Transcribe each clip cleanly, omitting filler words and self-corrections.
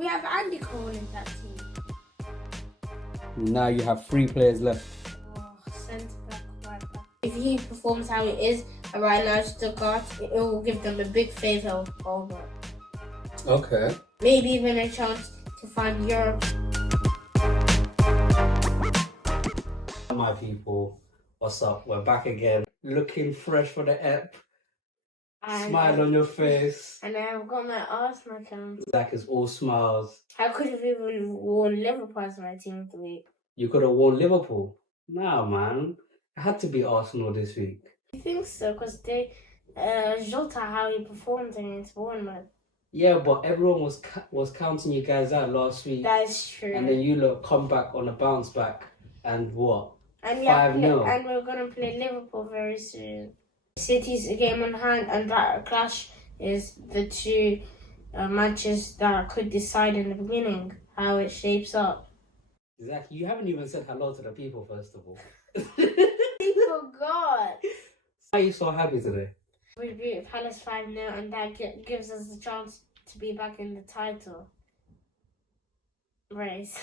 we have Andy Cole in that team. Now you have 3 players left. Oh, centre back, right back. If he performs how it is right now, Stuttgart, it will give them a big favour over. Okay. Maybe even a chance to find Europe. My people, what's up? We're back again, looking fresh for the ep. Smile on your face. And I've got my Arsenal account. Zack is all smiles. How could have even worn Liverpool as my team of the week? You could have won Liverpool. Nah, man. It had to be Arsenal this week. I think so, because they, Jota, how he performed against Bournemouth. Yeah, but everyone was counting you guys out last week. That's true. And then you lot come back on a bounce back and what? And 5-0. And we're going to play Liverpool very soon. City's a game on hand, and that clash is the two matches that could decide in the beginning how it shapes up. Exactly. You haven't even said hello to the people, first of all. I forgot. Why are you so happy today? We beat Palace 5-0, and that gives us the chance to be back in the title race.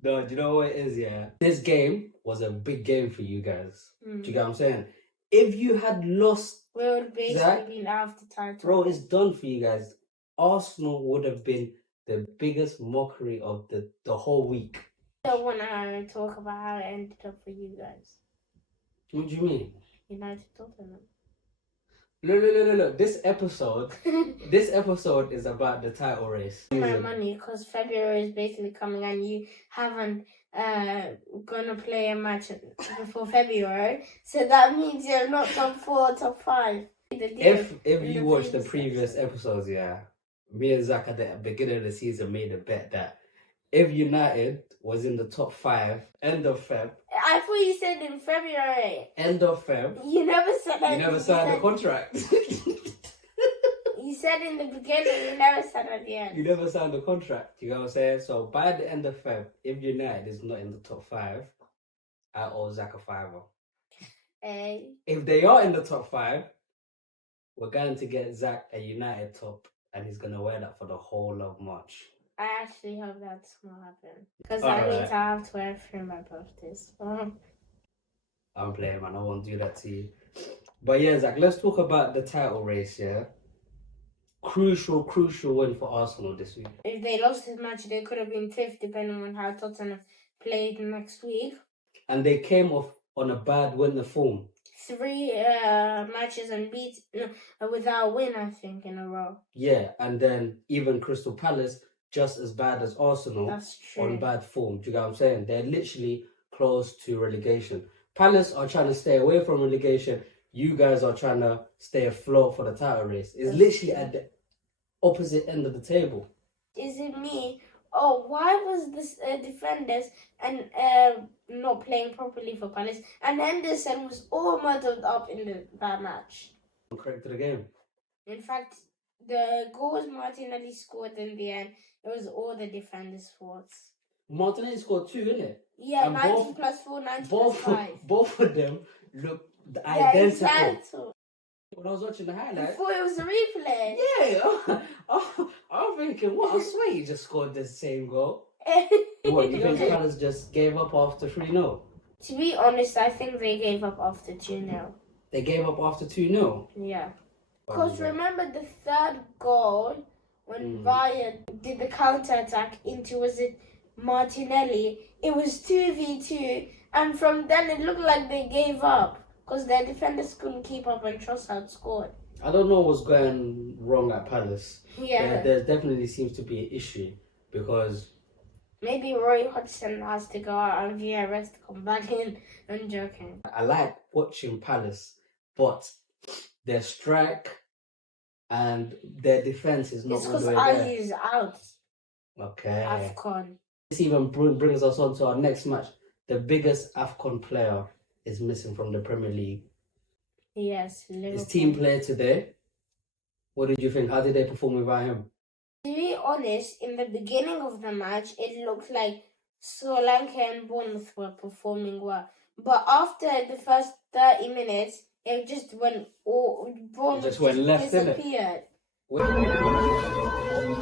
No, do you know what it is, yeah? This game was a big game for you guys. Do you get what I'm saying? If you had lost, we would have basically been out of the title. Bro, it's done for you guys. Arsenal would have been the biggest mockery of the whole week. I don't want to talk about how it ended up for you guys. What do you mean? United Tottenham. Look. This episode is about the title race. My money, because February is basically coming, and you haven't gonna play a match before February, so that means you're not top 4, top 5. If you watch the previous episodes, yeah, me and Zack at the beginning of the season made a bet that if United was in the top 5, end of Feb. I thought you said in February. End of Feb. You never said that. You never signed the contract. You said in the beginning, you never said at the end. You never signed the contract. You know what I'm saying? So by the end of Feb, if United is not in the top 5, I owe Zack a $5. Hey. If they are in the top 5, we're going to get Zack a United top, and he's going to wear that for the whole of March. I actually hope that's going to happen. Because that means I have to wear it for my birthdays. I'm playing, man. I won't do that to you. But yeah, Zack, let's talk about the title race, yeah? Crucial win for Arsenal this week. If they lost this match, they could have been 5th, depending on how Tottenham played next week. And they came off on a bad winner form. 3 matches without a win, I think, in a row. Yeah, and then even Crystal Palace, just as bad as Arsenal, That's true. On bad form. Do you get what I'm saying? They're literally close to relegation. Palace are trying to stay away from relegation. You guys are trying to stay afloat for the title race. It's literally at the opposite end of the table. Is it me? Oh, why was this defenders and not playing properly for Palace? And Henderson was all muddled up in that match. Correct to the game. In fact, the goals Martinelli scored in the end, it was all the defenders' faults. Martinelli scored 2, innit? Yeah, and 90 plus 4, 90 plus 5. Both of them look identical. Exactly. When I was watching the highlights, I thought it was a replay. Yeah, I'm thinking, what? I swear you just scored the same goal. What, you think Palace just gave up after 3-0? To be honest, I think they gave up after 2-0. They gave up after 2-0? Yeah. Because remember the 3rd goal, when Ryan did the counter-attack into, was it Martinelli? It was 2v2, and from then it looked like they gave up. Because their defenders couldn't keep up and Trossard scored. I don't know what's going wrong at Palace. Yeah. There definitely seems to be an issue because... Maybe Roy Hodgson has to go out and VRS to come back in. I'm joking. I like watching Palace, but their strike and their defence is not... It's because Ali is out. Okay. AFCON. This even brings us on to our next match. The biggest AFCON player is missing from the Premier League. Yes, Liverpool. His team player today. What did you think? How did they perform without him? To be honest, in the beginning of the match, it looked like Sri Lanka and Bournemouth were performing well. But after the first 30 minutes, it just went all... Bournemouth just went left, disappeared. Didn't it?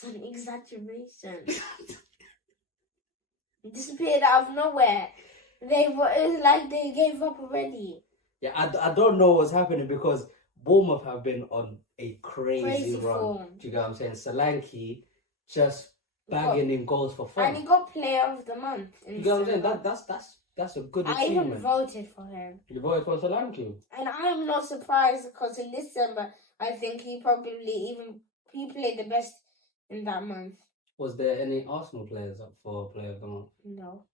It's an exaggeration. It disappeared out of nowhere. It was like they gave up already. Yeah, I don't know what's happening because Bournemouth have been on a crazy run. form. Do you get what I'm saying? Solanke just bagging in goals for fun. And he got Player of the Month. You get what I'm saying? That's a good achievement. I even voted for him. You voted for Solanke? And I am not surprised because in December, I think he played the best in that month. Was there any Arsenal players up for Player of the Month? No.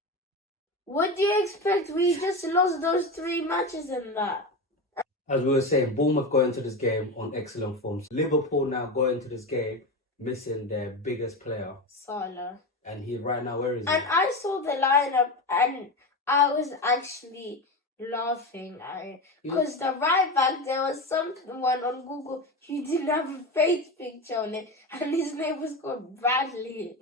What do you expect? We just lost those 3 matches in that. As we were saying, Bournemouth going into this game on excellent form. Liverpool now going into this game missing their biggest player. Salah. And he right now, where is he? And I saw the lineup and I was actually laughing. Because the right back, there was someone on Google who didn't have a face picture on it and his name was called Bradley.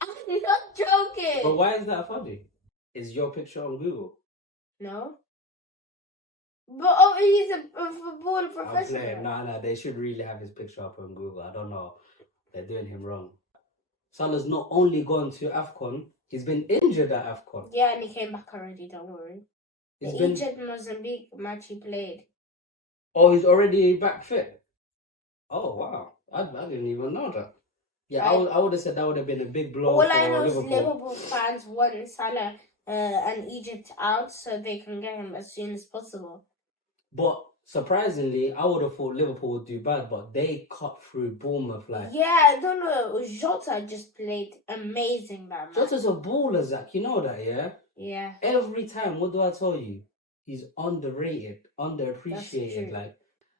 I'm not joking. But why is that funny? Is your picture on Google? No. But he's a football professional. I'm playing. No, they should really have his picture up on Google. I don't know. They're doing him wrong. Salah's not only gone to AFCON, he's been injured at AFCON. Yeah, and he came back already, don't worry. The Egypt Mozambique match he played. Oh, he's already back fit? Oh, wow. I didn't even know that. Yeah, right. I would have said that would have been a big blow for Liverpool. All I know is Liverpool fans want Salah and Egypt out so they can get him as soon as possible. But surprisingly, I would have thought Liverpool would do bad, but they cut through Bournemouth like. Yeah, I don't know. Jota just played amazing that match. Jota's a baller, Zach. You know that, yeah? Yeah. Every time, what do I tell you? He's underrated, underappreciated. Like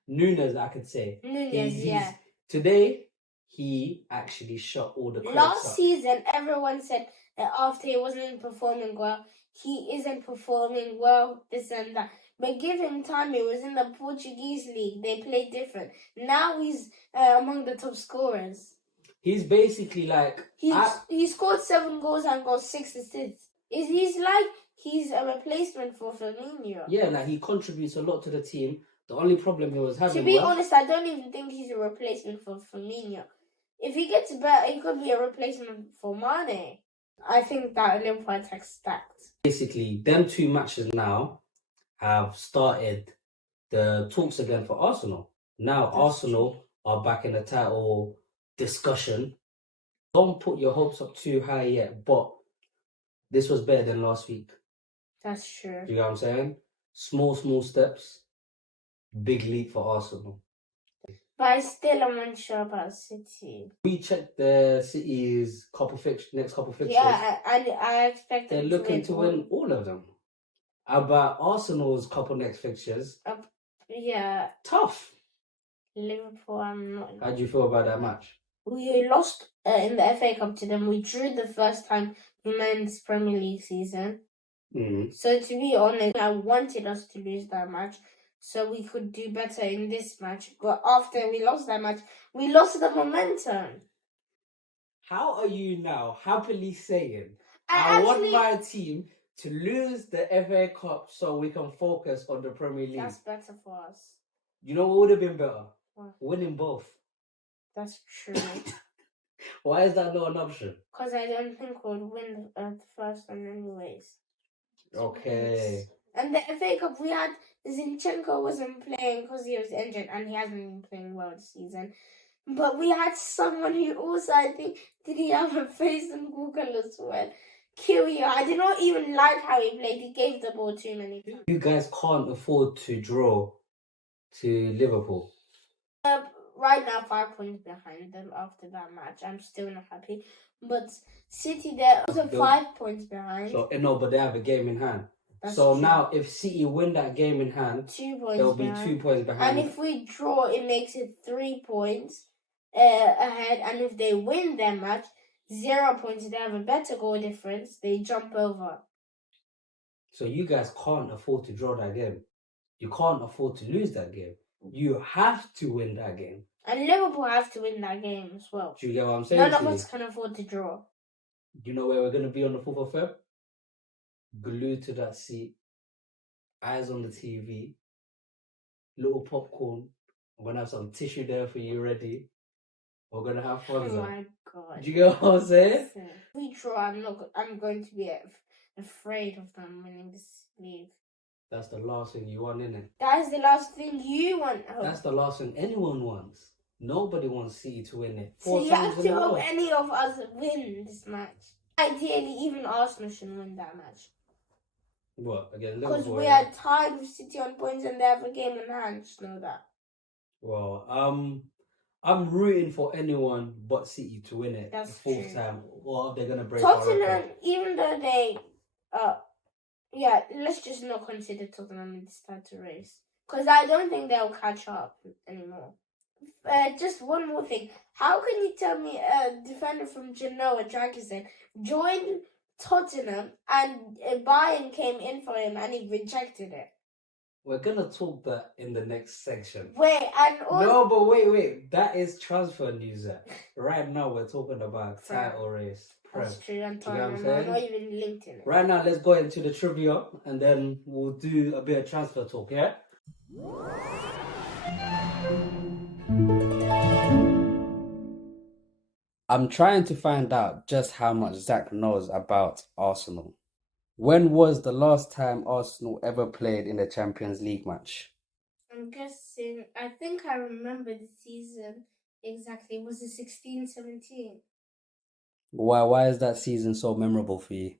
Nunes, I could say. Yeah. Today, he actually shot all the credits Last up. season, everyone said that after he wasn't performing well, he isn't performing well, this and that. But give him time. He was in the Portuguese league. They played different. Now he's among the top scorers. He's basically like... He scored 7 goals and got 6 assists. He's a replacement for Firmino. Yeah, like he contributes a lot to the team. The only problem he was having To be honest, I don't even think he's a replacement for Firmino. If he gets better, he could be a replacement for Mane. I think that Liverpool attack's stacked. Basically, them 2 matches now have started the talks again for Arsenal. Now Arsenal are back in the title discussion. Don't put your hopes up too high yet, but this was better than last week. That's true. You know what I'm saying? Small steps, big leap for Arsenal. But I still am unsure about City. We checked the City's next couple fixtures. Yeah, I expect they're looking to win all of them. About Arsenal's couple next fixtures. Yeah. Tough. Liverpool, I'm not. How do you feel about that match? We lost in the FA Cup to them. We drew the first time in men's Premier League season. So to be honest, I wanted us to lose that match so we could do better in this match. But after we lost that match, we lost the momentum. How are you now happily saying, I want my team to lose the FA Cup so we can focus on the Premier League? That's better for us. You know what would have been better? What? Winning both. That's true. Why is that not an option? Because I don't think we'll win the first one anyways. Okay. And the FA Cup, we had Zinchenko wasn't playing because he was injured and he hasn't been playing well this season. But we had someone who also, I think, did he have a face on Google as well? Kiwior. I did not even like how he played. He gave the ball too many times. You guys can't afford to draw to Liverpool. Right now, 5 points behind them after that match. I'm still not happy. But City, they're also 5 points behind. So, no, but they have a game in hand. That's so true. Now, if City win that game in hand, 2 points they'll behind. be 2 points behind. And if we draw, it makes it 3 points ahead. And if they win their match, 0 points. They have a better goal difference. They jump over. So you guys can't afford to draw that game. You can't afford to lose that game. You have to win that game. And Liverpool have to win that game as well. Do you get what I'm saying? None of us can afford to draw. Do you know where we're going to be on the 4th of Feb? Glued to that seat. Eyes on the TV. Little popcorn. I'm gonna have some tissue there for you ready. We're gonna have fun. Oh my god. Do you get what I'm saying? If we draw, I'm going to be afraid of them winning this league. That's the last thing you want, innit? That is the last thing you want. That's the last thing anyone wants. Nobody wants City to win it. So you have to hope any of us win this match. Ideally, even Arsenal should win that match. What, again, Liverpool? Because we are tied with City on points and they have a game in hand. Just know that. Well, I'm rooting for anyone but City to win it. That's the fourth true. time. Or they're gonna break Tottenham, even though they, yeah, let's just not consider Tottenham in this title race because I don't think they'll catch up anymore. Just one more thing. How can you tell me a defender from Genoa, Dragic, joined Tottenham and Bayern came in for him and he rejected it? We're gonna talk that in the next section. Wait, and also... No, but wait. That is transfer news. Right now, we're talking about title race. That's true, and you know I'm not even linked in it. Right now, let's go into the trivia and then we'll do a bit of transfer talk, yeah? I'm trying to find out just how much Zach knows about Arsenal. When was the last time Arsenal ever played in a Champions League match? I'm guessing, I think I remember the season exactly. Was it 16-17? Why is that season so memorable for you?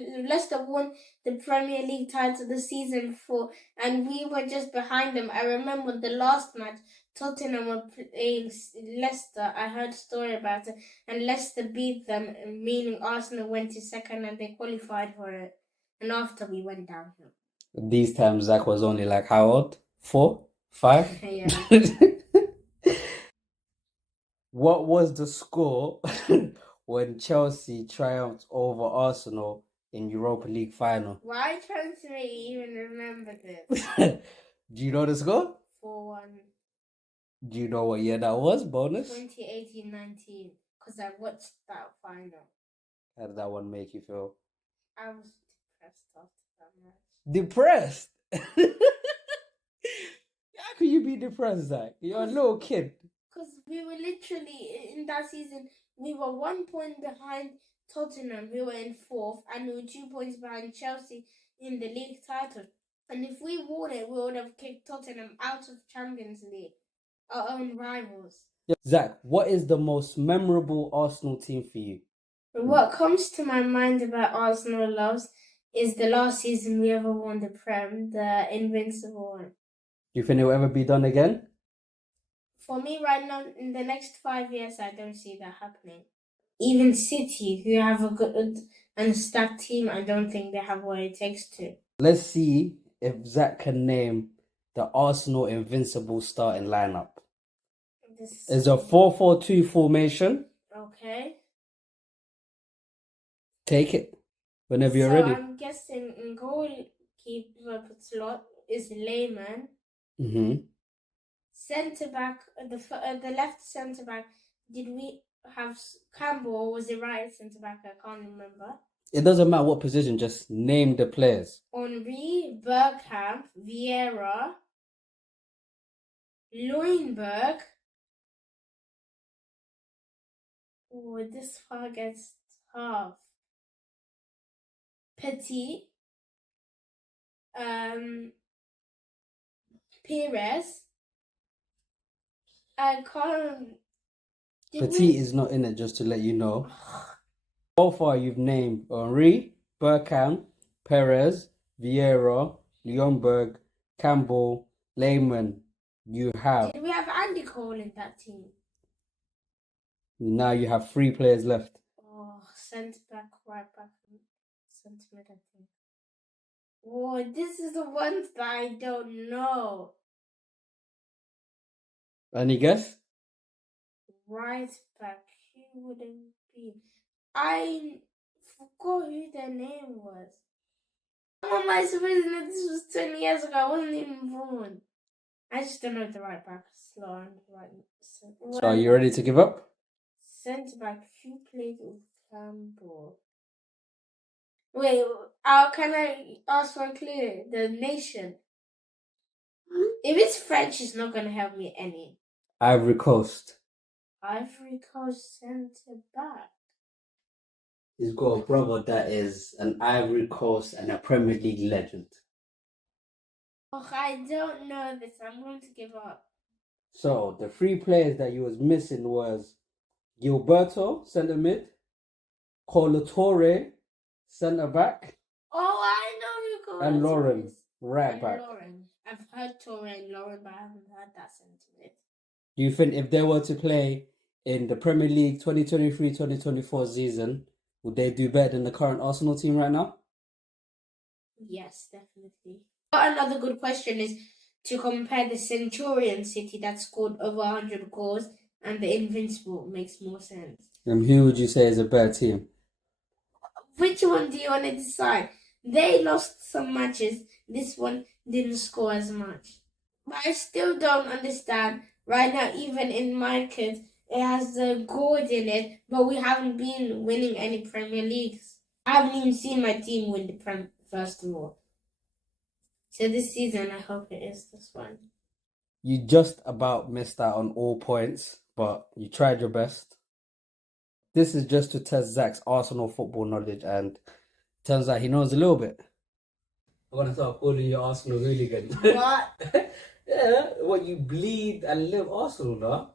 Leicester won the Premier League title the season before, and we were just behind them. I remember the last match, Tottenham were playing Leicester. I heard a story about it, and Leicester beat them, meaning Arsenal went to second and they qualified for it. And after we went downhill. These times, Zach was only like how old? 4? 5? Yeah. What was the score when Chelsea triumphed over Arsenal in Europa League final? Why can't I even remember this? Do you know the score? 4-1. Do you know what year that was? Bonus? 2018-19. Because I watched that final. How did that one make you feel? I was depressed after that match. Depressed? How could you be depressed, Zach? You're a little kid. Because we were literally, in that season, we were 1 point behind Tottenham, who were in 4th, and we were 2 points behind Chelsea in the league title. And if we won it, we would have kicked Tottenham out of Champions League, our own rivals. Yeah. Zach, what is the most memorable Arsenal team for you? What comes to my mind about Arsenal loves is the last season we ever won the Prem, the Invincible one. Do you think it will ever be done again? For me right now, in the next 5 years, I don't see that happening. Even City, who have a good and stacked team, I don't think they have what it takes to. Let's see if Zach can name the Arsenal Invincible starting lineup. It's a 4-4-2 formation. Okay. Take it whenever you're ready. I'm guessing in goalkeeper slot is Lehmann. Mm-hmm. Centre back, the left centre back. Did we have Campbell or was it right centre back? I can't remember. It doesn't matter what position. Just name the players. Henry, Bergkamp, Vieira, Lundberg. Oh, this far gets tough. Petit, Perez. I can't. Petit is not in it, just to let you know. So far, you've named Henry, Bergkamp, Perez, Vieira, Lundberg, Campbell, Lehmann. You have. Did we have Andy Cole in that team? Now you have 3 players left. Oh, centre back, right back, centre mid, I think. Oh, this is the ones that I don't know. Any guess? Right back, who would it be? I forgot who their name was. How am I supposed to know this was 20 years ago? I wasn't even born. I just don't know the right back slot. So are you ready to give up? Centre back, who played with Campbell? Wait, can I ask for a clue? The nation. If it's French, it's not going to help me any. Ivory Coast. Ivory Coast centre back. He's got a brother that is an Ivory Coast and a Premier League legend. Oh, I don't know this. I'm going to give up. So the three players that you was missing was Gilberto, centre mid, Colatore, centre back, Oh, I know who and Lauren, is. right And back. Lauren. I've heard Torre and Lauren, but I haven't heard that sentiment. Do you think if they were to play in the Premier League 2023-2024 season, would they do better than the current Arsenal team right now? Yes, definitely. But another good question is to compare the Centurion City that scored over 100 goals and the Invincible makes more sense. And who would you say is a better team? Which one do you want to decide? They lost some matches. This one didn't score as much. But I still don't understand. Right now, even in my kids, it has the gold in it, but we haven't been winning any Premier Leagues. I haven't even seen my team win the Prem, first of all. So this season, I hope it is this one. You just about missed out on all points, but you tried your best. This is just to test Zacks' Arsenal football knowledge, and turns out he knows a little bit. I'm gonna start calling you Arsenal hooligan. What? Yeah, what, you bleed and live Arsenal, no?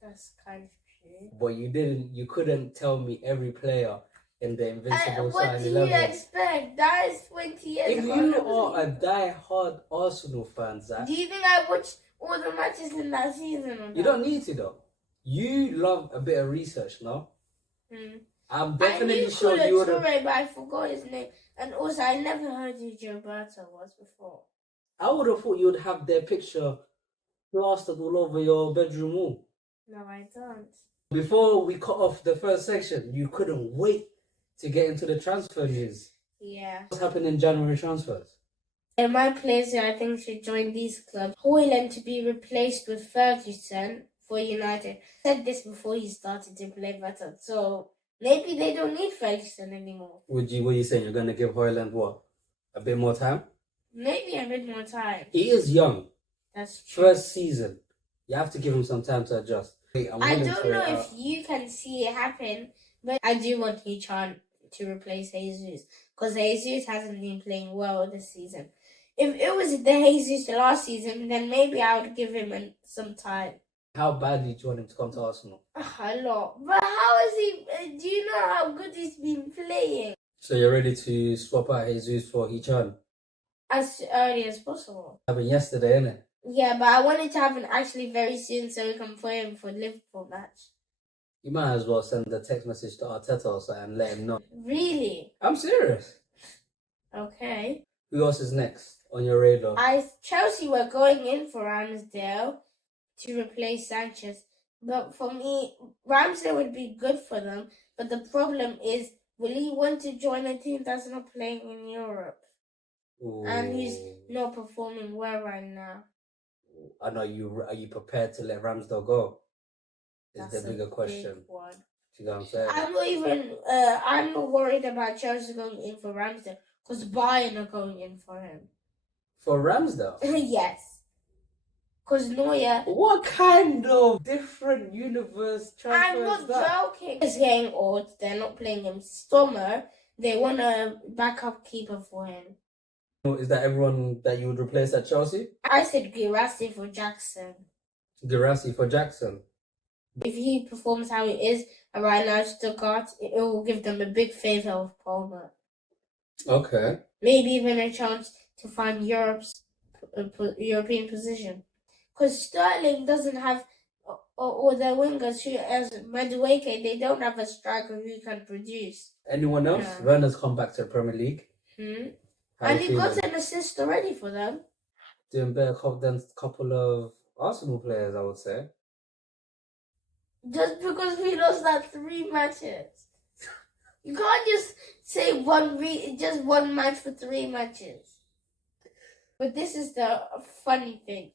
That's kind of true. But you couldn't tell me every player in the Invincible What side do 11. you expect? That is 20 years If ago. you are a die-hard Arsenal fan, Zach, Do you think I watched all the matches in that season? Or you don't need to though. You love a bit of research, no? I'm definitely sure you would have. Toure, but I forgot his name. And also, I never heard who Gilberto was before. I would have thought you would have their picture plastered all over your bedroom wall. No, I don't. Before we cut off the first section, you couldn't wait to get into the transfer news. Yeah. What's happened in January transfers? And my players who I think should join these clubs, Hoyland to be replaced with Ferguson for United. I said this before he started to play better, so maybe they don't need Ferguson anymore. What are you saying? You're going to give Hoyland what? A bit more time? Maybe a bit more time. He is young. That's true. First season. You have to give him some time to adjust. I don't know if you can see it happen, but I do want Hichan to replace Jesus because Jesus hasn't been playing well this season. If it was the Jesus last season, then maybe I would give him some time. How badly do you want him to come to Arsenal? A lot. But how is he? Do you know how good he's been playing? So you're ready to swap out Jesus for Hichan? As early as possible. Happened yesterday, innit? Yeah, but I want it to happen actually very soon so we can play him for Liverpool match. You might as well send a text message to Arteta or something and let him know. Really? I'm serious. Okay. Who else is next on your radar? Chelsea were going in for Ramsdale to replace Sanchez. But for me, Ramsdale would be good for them. But the problem is, will he want to join a team that's not playing in Europe? Ooh. And he's not performing well right now. I know you. Are you prepared to let Ramsdale go? Is That's the bigger question. Big one. You know what I'm saying? I'm not even. I'm not worried about Chelsea going in for Ramsdale because Bayern are going in for him. For Ramsdale? Yes. Because Neuer. What kind of different universe transfer I'm not is that? joking. He's getting old. They're not playing him. Sommer. They want a backup keeper for him. Is that everyone that you would replace at Chelsea? I said Girassi for Jackson. Girassi for Jackson. If he performs how he is right now, Stuttgart, it will give them a big favour of Palmer. Okay. Maybe even a chance to find Europe's European position. Because Sterling doesn't have, or their wingers who, as Madueke, they don't have a striker who can produce. Anyone else? No. Werner's come back to the Premier League. How And you he got feeling? an assist already for them. Doing better than a couple of Arsenal players, I would say. Just because we lost that 3 matches. You can't just say just one match for 3 matches. But this is the funny thing.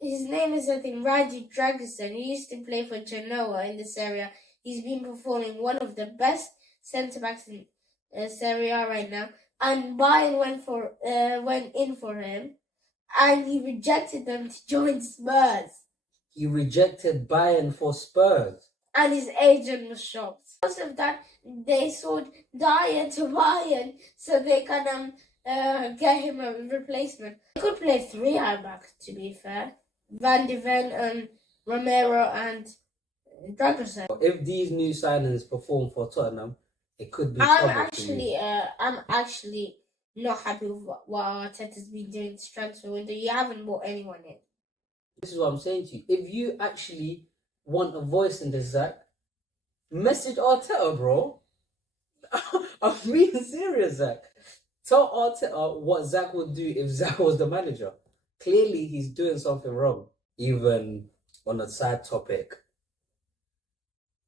His name is, I think, Raji Dragosin. He used to play for Genoa in this area. He's been performing one of the best centre-backs in Serie A right now. And Bayern went in for him. and he rejected them to join Spurs. He rejected Bayern for Spurs. And his agent was shocked. Because of that, they sold Dyer to Bayern so they can get him a replacement. He could play 3 backs, to be fair. Van de Ven, Romero and Dragosin. If these new signings perform for Tottenham, it could be I'm trouble for you. actually not happy with what Arteta's been doing this transfer window. You haven't bought anyone in. This is what I'm saying to you. If you actually want a voice in this, Zach, message Arteta, bro. I'm being serious, Zach. Tell Arteta what Zach would do if Zach was the manager. Clearly, he's doing something wrong. Even on a side topic,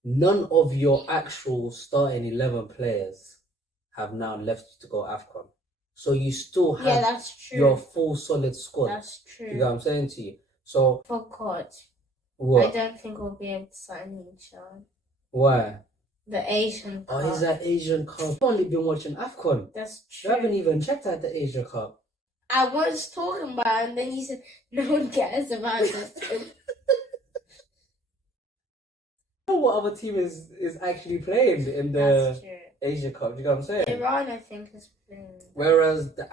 none of your actual starting 11 players have now left to go AFCON. So you still have that's true. your full solid squad. That's true. You know what I'm saying to you? So Forgot. what? I don't think we'll be able to sign each other. Why? The Asian Cup. Oh, is that Asian Cup? I've only been watching AFCON. That's You true. haven't even checked out the Asian Cup. I was talking about it, and then you said no one cares about this. You know what other team is actually playing in That's the true. Asia Cup? Do you know what I'm saying? Iran, I think, is playing. Whereas the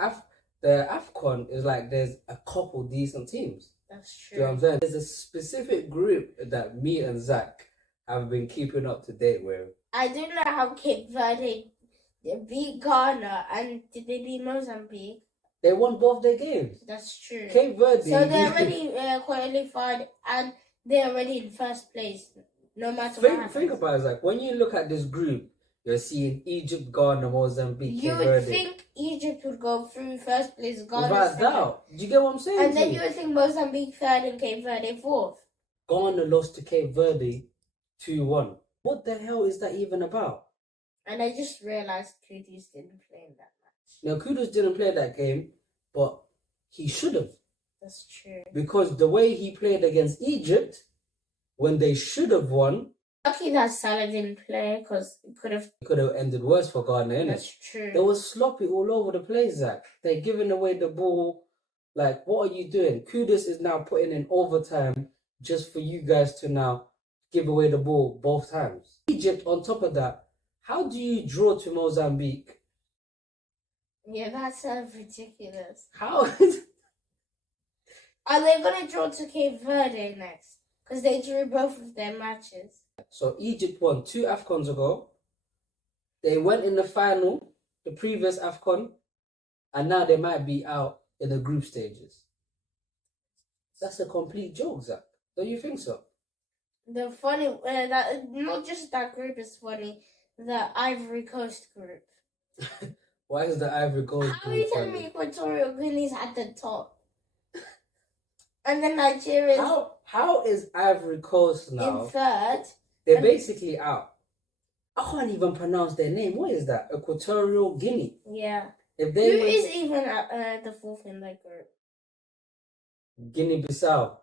AFCON is like there's a couple decent teams. That's Do you know what true. I'm saying? There's a specific group that me and Zach have been keeping up to date with. I do know how Cape Verde beat Ghana, and did they beat Mozambique? They won both their games. That's true. Cape Verde. So they're already qualified, and they're already in first place, no matter what happens. Think about it, Zach. When you look at this group, you're seeing Egypt, Ghana, Mozambique, You Cape would Verde. think Egypt would go through first place, Ghana Without second. doubt. Do you get what I'm saying? And to then you? you would think Mozambique third and Cape Verde fourth. Ghana lost to Cape Verde 2-1. What the hell is that even about? And I just realized Kudus didn't play in that match. Now, Kudus didn't play that game, but he should have. That's true. Because the way he played against Egypt, when they should have won, Lucky that Salah didn't play, because it could have ended worse for Ghana, innit? That's true. They were sloppy all over the place, Zach. They're giving away the ball. Like, what are you doing? Kudus is now putting in overtime just for you guys to now give away the ball both times. Egypt, on top of that, how do you draw to Mozambique? Yeah, that's ridiculous. How? Are they going to draw to Cape Verde next? Because they drew both of their matches. So Egypt won 2 AFCONs ago. They went in the final, the previous AFCON, and now they might be out in the group stages. That's a complete joke, Zach. Don't you think so? The funny, that not just that group is funny, the Ivory Coast group. Why is the Ivory Coast How are you group telling me funny? Equatorial Guinea's at the top? And then Nigeria's How is Ivory Coast now? in third. They're basically out. I can't even pronounce their name. What is that? Equatorial Guinea. Yeah. If Who they is even the fourth in that group? Guinea-Bissau.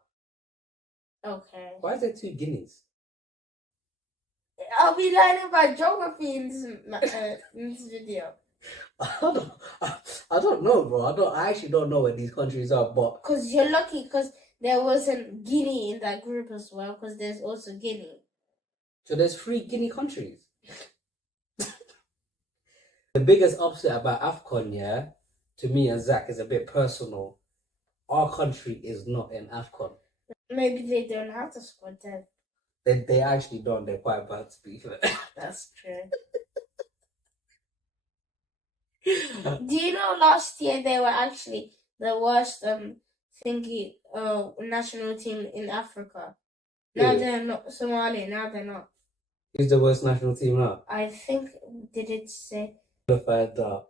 Okay. Why is there 2 Guineas? I'll be learning about geography in this video. I don't know, bro. I actually don't know where these countries are, but Because you're lucky, because there wasn't Guinea in that group as well, because there's also Guinea. so there's 3 Guinea countries. The biggest upset about AFCON, yeah, to me and Zach is a bit personal. Our country is not in AFCON. Maybe they don't have the squad then. They actually don't. They're quite bad, to be fair. That's true. Do you know last year they were actually the worst national team in Africa? Now Yeah. they're not. Somalia, now they're not. Who's the worst national team now? I think, did it say? Qualified that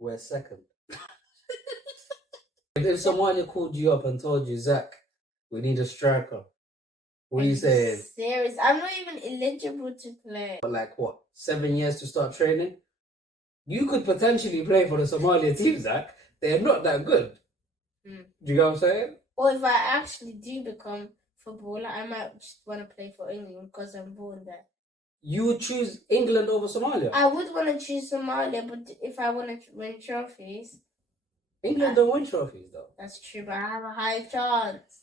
we're second. If Somalia called you up and told you, Zach, we need a striker, what are you saying? Serious? I'm not even eligible to play. But like what, 7 years to start training? You could potentially play for the Somalia team, Zach. They're not that good. Mm. Do you know what I'm saying? Or if I actually do become footballer, I might just want to play for England because I'm born there. You would choose England over Somalia? I would want to choose Somalia, but if I want to win trophies, England don't win trophies though. That's true, but I have a high chance.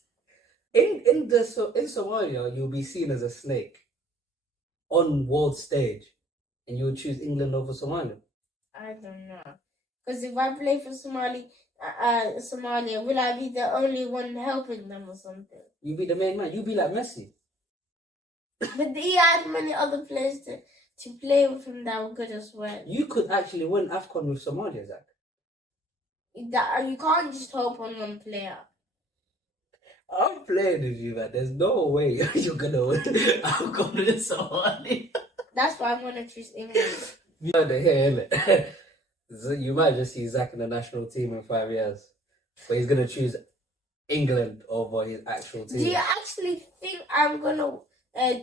In Somalia, you'll be seen as a snake on world stage, and you would choose England over Somalia. I don't know. Because if I play for Somalia, will I be the only one helping them or something? You be the main man. You be like Messi. But he had many other players to play with him that were good as well. You could actually win AFCON with Somalia, Zach. You can't just hope on one player. I'm playing with you, man. There's no way you're gonna win AFCON with Somalia. That's why I'm gonna choose England. You heard it here, innit? So you might just see Zach in the national team in 5 years, but he's gonna choose England over his actual team. Do you actually think I'm gonna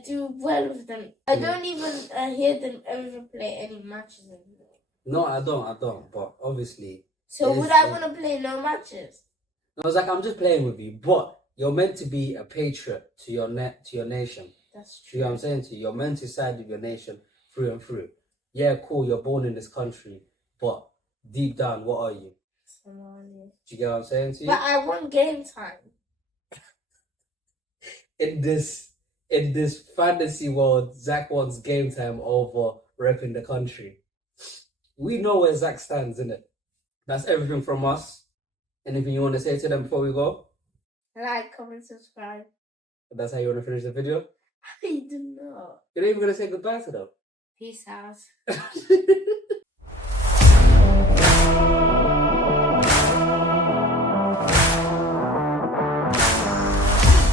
do well with them? I don't even hear them ever play any matches anymore. No, I don't. But obviously. So would I want to play no matches? No, Zach, I'm just playing with you. But you're meant to be a patriot to your nation. That's true. You know what I'm saying to you? You're meant to side with your nation through and through. Yeah, cool. You're born in this country, but deep down, what are you? Somalia. Do you get what I'm saying to you? But I want game time. In this fantasy world, Zach wants game time over repping the country. We know where Zach stands, innit? That's everything from us. Anything you want to say to them before we go? Like, comment, subscribe. That's how you want to finish the video? I do not. You're not even going to say goodbye to them? Peace out.